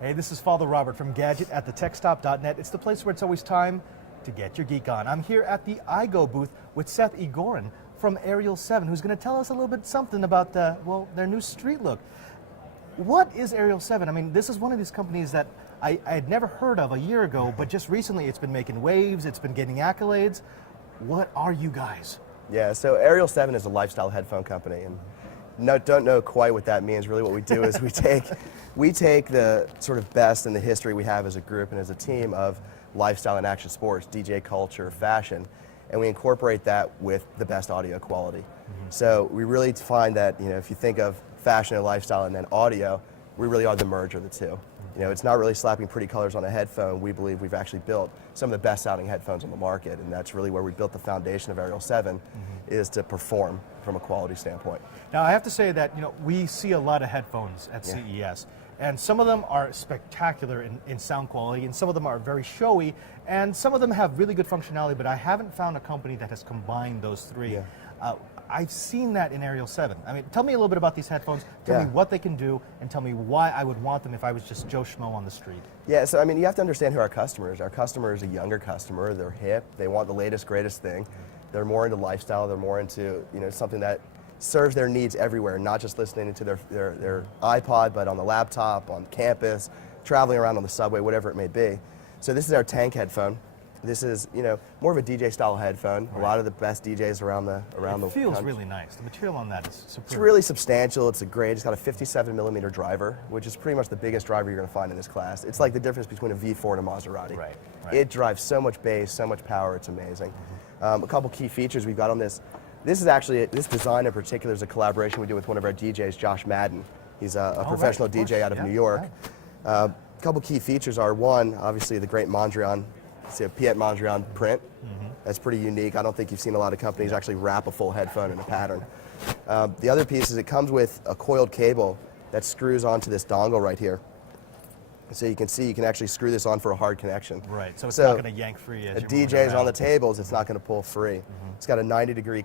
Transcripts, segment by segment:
Hey, this is Father Robert from Gadget at thetechstop.net. It's the place where it's always time to get your geek on. I'm here at the iGo booth with Seth Igorin from Aerial7, who's going to tell us a little bit something about their new street look. What is Aerial7? I mean, this is one of these companies that I had never heard of a year ago, but just recently it's been making waves, it's been getting accolades. What are you guys? Yeah, so Aerial7 is a lifestyle headphone company, and don't know quite what that means. Really what we do is we take the sort of best in the history we have as a group and as a team of lifestyle and action sports, DJ culture, fashion, and we incorporate that with the best audio quality. So we really find that, if you think of fashion and lifestyle and then audio, we really are the merge of the two. It's not really slapping pretty colors on a headphone. We believe we've actually built some of the best sounding headphones on the market, and that's really where we built the foundation of Aerial7, is to perform from a quality standpoint. Now I have to say that we see a lot of headphones at CES, and some of them are spectacular in sound quality, and some of them are very showy, and some of them have really good functionality, but I haven't found a company that has combined those three. I've seen that in Aerial7. I mean, tell me a little bit about these headphones, tell me what they can do, and tell me why I would want them if I was just Joe Schmo on the street. Yeah, so I mean, you have to understand who our customer is. Our customer is a younger customer, they're hip, they want the latest, greatest thing. They're more into lifestyle, they're more into something that serves their needs everywhere, not just listening to their iPod, but on the laptop, on campus, traveling around on the subway, whatever it may be. So this is our tank headphone. This is, more of a DJ style headphone. A lot of the best DJs around the It feels really nice. The material on that is superb. It's really substantial. It's it's got a 57mm driver, which is pretty much the biggest driver you're going to find in this class. It's like the difference between a V4 and a Maserati. Right. It drives so much bass, so much power. It's amazing. A couple key features we've got on this. This is actually, this design in particular is a collaboration we did with one of our DJs, Josh Madden. He's a professional DJ out of New York. A couple key features are, one, obviously the great Mondrian. See a Piet Mondrian print. That's pretty unique. I don't think you've seen a lot of companies actually wrap a full headphone in a pattern. The other piece is it comes with a coiled cable that screws onto this dongle right here. So you can see you can actually screw this on for a hard connection. Right, so it's not going to yank free as a DJ's on the tables, it's not going to pull free. It's got a 90-degree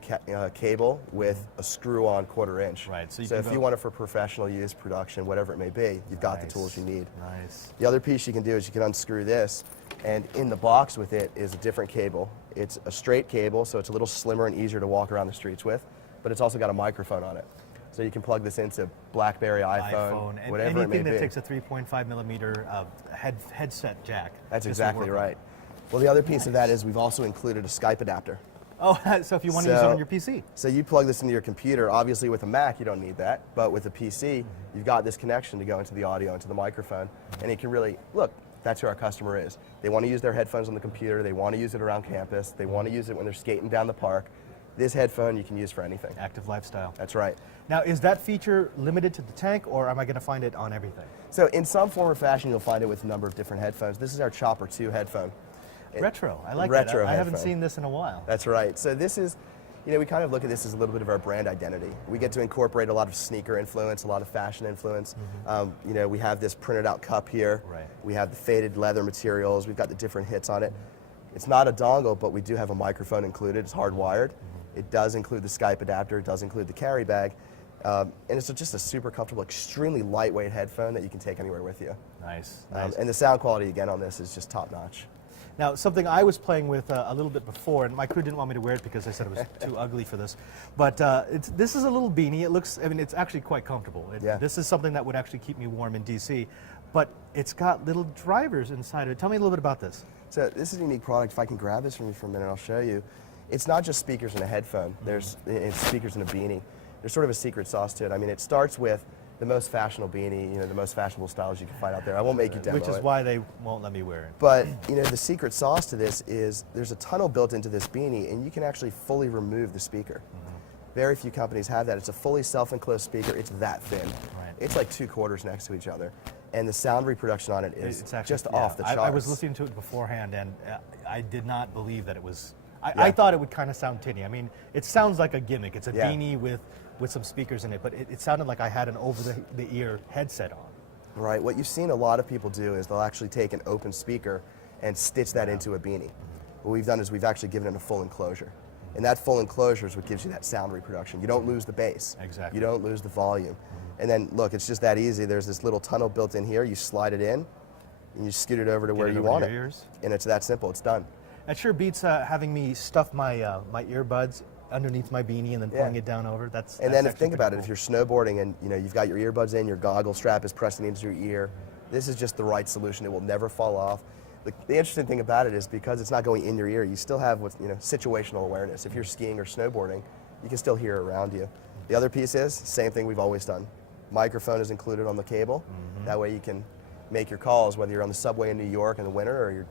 cable with a screw-on 1/4 inch. Right, so if you want it for professional use, production, whatever it may be, you've got the tools you need. The other piece you can do is you can unscrew this, and in the box with it is a different cable. It's a straight cable, so it's a little slimmer and easier to walk around the streets with, but it's also got a microphone on it. So you can plug this into BlackBerry, iPhone, and whatever it may be. Anything that takes a 3.5mm headset jack. That's exactly right. Well, the other piece of that is we've also included a Skype adapter. Oh, so if you want to use it on your PC. So you plug this into your computer. Obviously with a Mac you don't need that, but with a PC you've got this connection to go into the audio, into the microphone, and you can really, look, that's who our customer is. They want to use their headphones on the computer, they want to use it around campus, they want to use it when they're skating down the park. This headphone you can use for anything. Active lifestyle. That's right. Now, is that feature limited to the tank, or am I going to find it on everything? So in some form or fashion you'll find it with a number of different headphones. This is our Chopper 2 headphone. Retro, I like that. I haven't seen this in a while. That's right. So this is, we kind of look at this as a little bit of our brand identity. We get to incorporate a lot of sneaker influence, a lot of fashion influence. We have this printed out cup here. We have the faded leather materials. We've got the different hits on it. It's not a dongle, but we do have a microphone included. It's hardwired. It does include the Skype adapter. It does include the carry bag. And it's just a super comfortable, extremely lightweight headphone that you can take anywhere with you. Nice. And the sound quality, again, on this is just top notch. Now, something I was playing with a little bit before, and my crew didn't want me to wear it because they said it was too ugly for this, but this is a little beanie. It looks, it's actually quite comfortable. This is something that would actually keep me warm in DC, but it's got little drivers inside of it. Tell me a little bit about this. So this is a unique product. If I can grab this from you for a minute, I'll show you. It's not just speakers and a headphone. It's speakers and a beanie. There's sort of a secret sauce to it. I mean, it starts with the most fashionable beanie, the most fashionable styles you can find out there. I won't make you demo it. Which is why they won't let me wear it. But, the secret sauce to this is there's a tunnel built into this beanie, and you can actually fully remove the speaker. Very few companies have that. It's a fully self-enclosed speaker. It's that thin. It's like 2 quarters next to each other. And the sound reproduction on it is just off the charts. I was listening to it beforehand, and I did not believe that it was... I thought it would kind of sound tinny. I mean, it sounds like a gimmick. It's a beanie with some speakers in it, but it sounded like I had an over-the-ear headset on. Right. What you've seen a lot of people do is they'll actually take an open speaker and stitch that into a beanie. What we've done is we've actually given it a full enclosure. And that full enclosure is what gives you that sound reproduction. You don't lose the bass. Exactly. You don't lose the volume. And then, look, it's just that easy. There's this little tunnel built in here. You slide it in, and you scoot it over to where it you over to want your it. ears. And it's that simple. It's done. It sure beats having me stuff my my earbuds underneath my beanie and then pulling it down over. And then actually think about pretty it. If you're snowboarding and you've got your earbuds in, your goggle strap is pressing into your ear, this is just the right solution. It will never fall off. The interesting thing about it is because it's not going in your ear, you still have what's situational awareness. If you're skiing or snowboarding, you can still hear around you. The other piece is same thing we've always done. Microphone is included on the cable. That way you can make your calls whether you're on the subway in New York in the winter or you're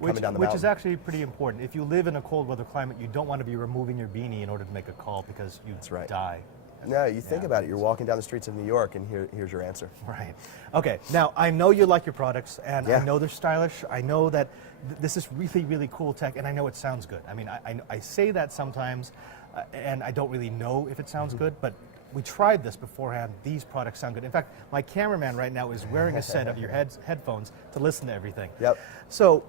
coming down the Which mountain. is actually pretty important. If you live in a cold weather climate, you don't want to be removing your beanie in order to make a call because you right. die. No, you think about it. You're walking down the streets of New York, and here's your answer. Right. Okay. Now, I know you like your products, and I know they're stylish. I know that this is really, really cool tech, and I know it sounds good. I mean, I say that sometimes, and I don't really know if it sounds good, but we tried this beforehand. These products sound good. In fact, my cameraman right now is wearing a set of your headphones to listen to everything. Yep. So,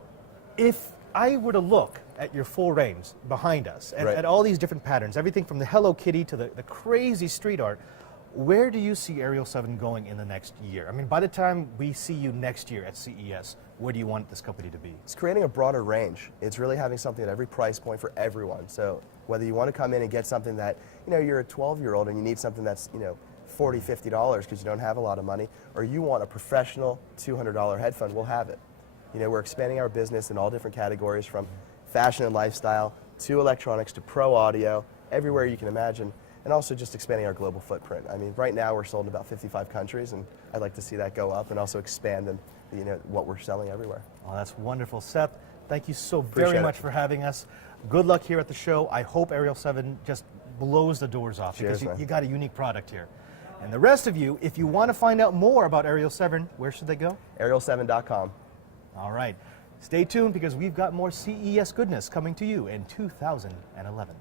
if I were to look at your full range behind us and at all these different patterns, everything from the Hello Kitty to the crazy street art, where do you see Aerial 7 going in the next year? I mean, by the time we see you next year at CES, where do you want this company to be? It's creating a broader range. It's really having something at every price point for everyone. So whether you want to come in and get something that, you're a 12-year-old and you need something that's, $40, $50 because you don't have a lot of money, or you want a professional $200 headphone, we'll have it. We're expanding our business in all different categories from fashion and lifestyle to electronics to pro audio, everywhere you can imagine, and also just expanding our global footprint. I mean, right now we're sold in about 55 countries, and I'd like to see that go up and also expand in, what we're selling everywhere. Well, that's wonderful. Seth, thank you so Appreciate very it. much for having us. Good luck here at the show. I hope Aerial 7 just blows the doors off Cheers, because man. you got a unique product here. And the rest of you, if you want to find out more about Aerial 7, where should they go? Aerial7.com. All right. Stay tuned because we've got more CES goodness coming to you in 2011.